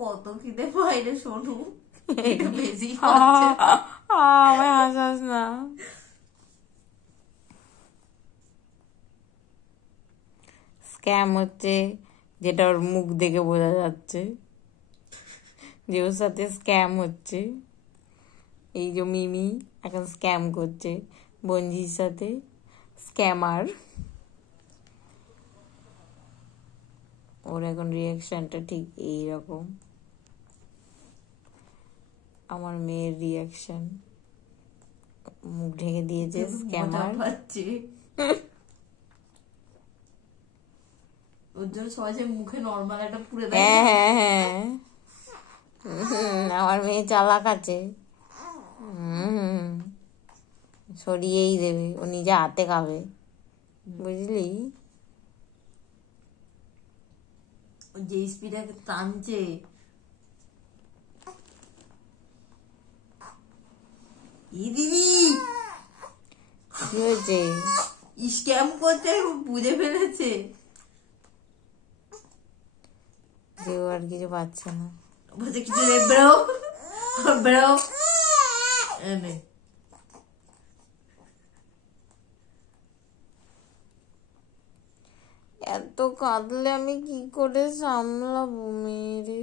কত খিদে পাই রে সোনু, এটা বেশি হচ্ছে। আমায় হাসাস না। স্ক্যাম হচ্ছে, যেটা ওর মুখ দেখে বোঝা যাচ্ছে যে ওর সাথে স্ক্যাম হচ্ছে। এই যে মিমি এখন স্ক্যাম করছে বঞ্জির সাথে, স্ক্যামার। ওর এখন রিয়াকশনটা ঠিক এই রকম, আমার মেয়ের রিয়াকশন। মুখ ঢেকে দিয়েছে স্ক্যামার। ওর জন্য সবাই মুখে নর্মাল একটা পুরে দেয়। হ্যাঁ হ্যাঁ হ্যাঁ, আমার মেয়ে চালাক আছে, সরিয়েই দেবে, ও নিজে হাতে খাবে, বুঝলি? যে স্পিডে টানছে, দিদি কি হয়েছে? স্ক্যাম করতে বুঝে ফেলেছে যে ও আর কিছু পাচ্ছে না, বলছে কিছু নেই, ব্রো ব্রো। এত কাঁদলে আমি কি করে সামলাবো মেয়েরে?